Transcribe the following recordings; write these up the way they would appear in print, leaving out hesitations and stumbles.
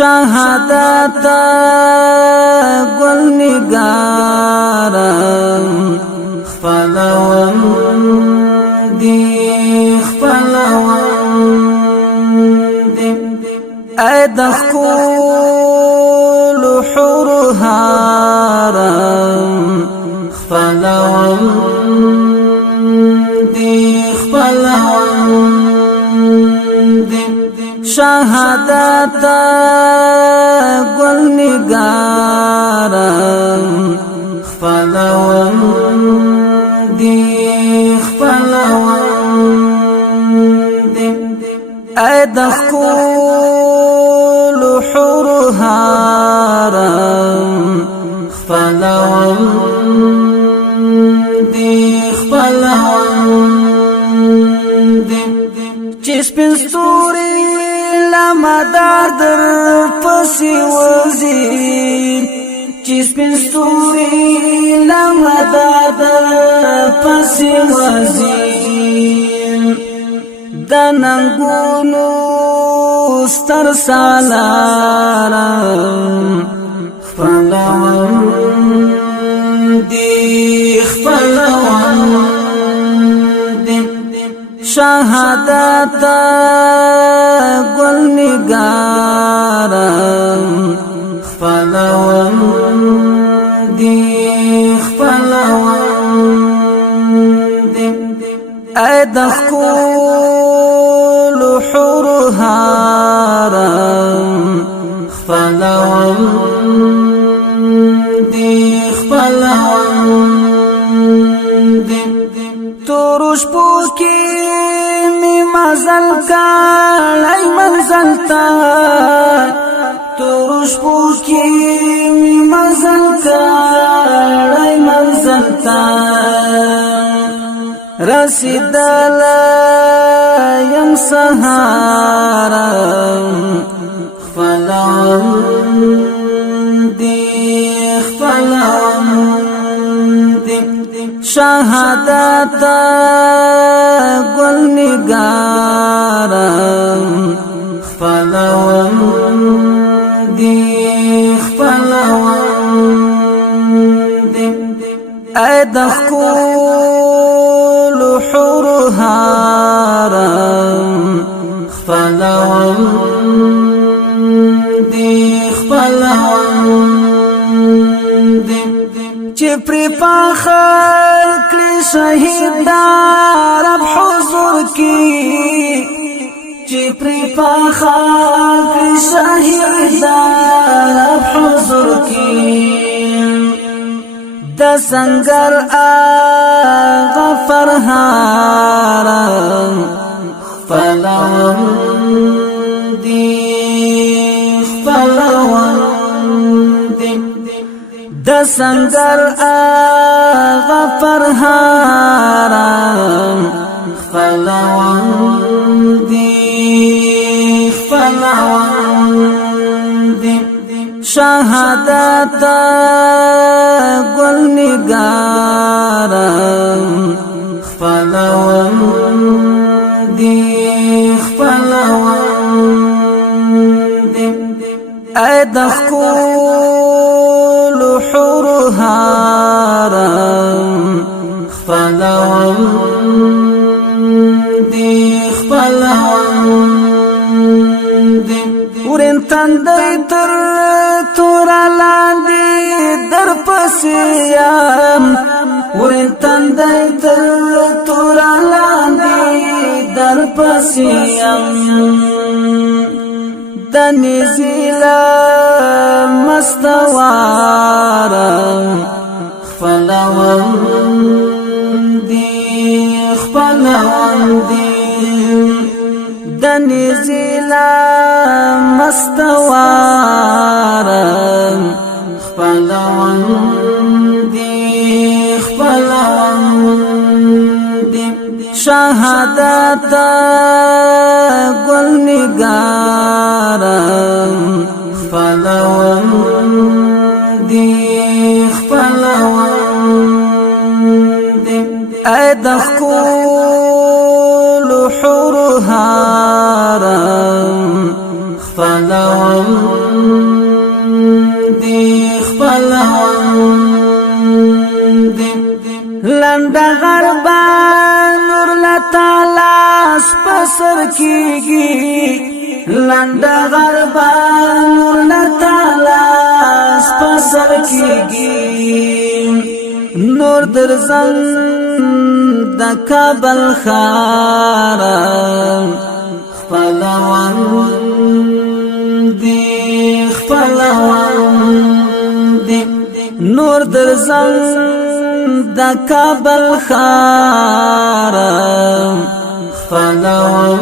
شهادت گل نگارم خفلوم دی خفلوم دی ای دخکول حور هارم خفلوم دی خفلوم دی شهادت گل نگارم خفلوم دی خفلوم دی ای دخکول حور هارم خفلوم دی خفلوم دی چی سپین ستوری لمدار در پسی وزی چی سپین ستوری لمدار در پسی وزی دننگونو ستر سالارم خفلوم دی خفلوم شهادت گل نگارم خفلوم دی خفلوم دی ای دخکول حور هارم خفلوم دی خفلوم دی تورش پوکی می مزل کړای منزل تا تورش پوکی می مزل کړای منزل تا رسیدل یم سهارم خفلوم دی خفلوم شهادت گل نگارم خفلوم دی خفلوم دی ای دخکول حور هارم خفلوم دی خفلوم دی چی پری پاخر کلی شهید دارب حضور کی چی پری پاخر کلی شهید دارب حضور کی د سنگر آغا فرحارم خفلوم دی خفلوم د سنگر آغا فرحارم خفلوم دی خفلوم دی شهادت گل نگارم خفلوم دی خفلوم دی ای دخکول حور هارم خفلوم دی خفلوم دی ورین تندی تر تورا لاندی در پسیم ورین تندی تر تورا لاندی در پسیم دنی زیلا مستوارم خفلوم دی خفلوم دی دنی زیلا مستوارم خفلوم دی خفلوم دی شهادت گل نگارم خفلوم دی خفلوم دی ای دخکول حور هارم خفلوم سر کیږي لنډه غربا نور نتالا سپسر کیږي نور درزن د کابل خار خپلوان دی نور درزن د کابل خار خپلوان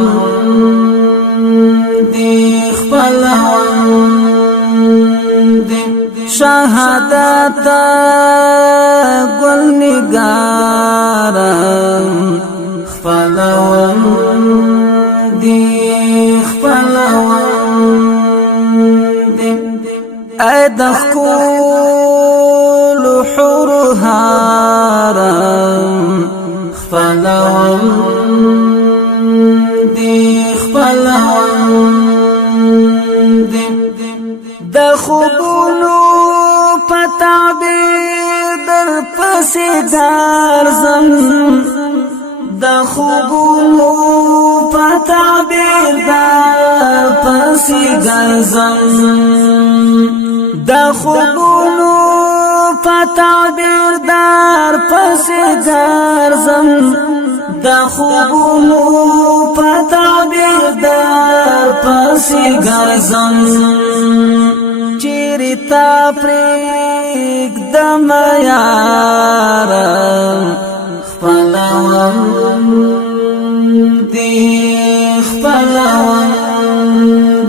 دی شهادت گل نگار خپلوان دی ای د خپل حور هارم خپلوان دی د خوبونو په تعبیر در پسې ګرځم د خوبونو په تعبیر در پسې ګرځم د خوبونو په تعبیر در پسې ګرځم د خوبونو په تعبیر در پسې ګرځم چیرې تا پرېږدم یاره خپلوان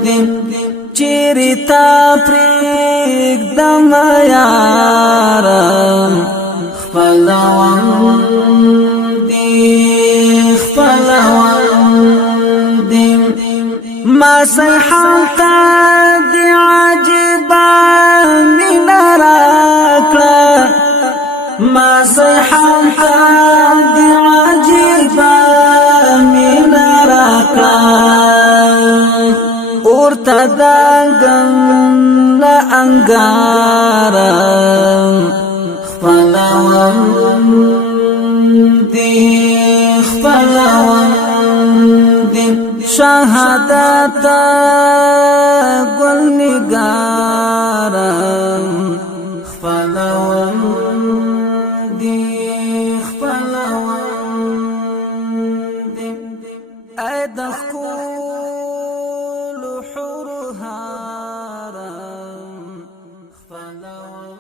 دی چیرې تا پرېږدم یاره خپلوان ما سیحان تا دی عجیبا مینا راکړه ما سیحان تا دی عجیبا مینا راکړه اورته دنګم له انګاره خپلوان دی شهادت گل نگار خپلوان دی ای د خپل حور هارم خپلوان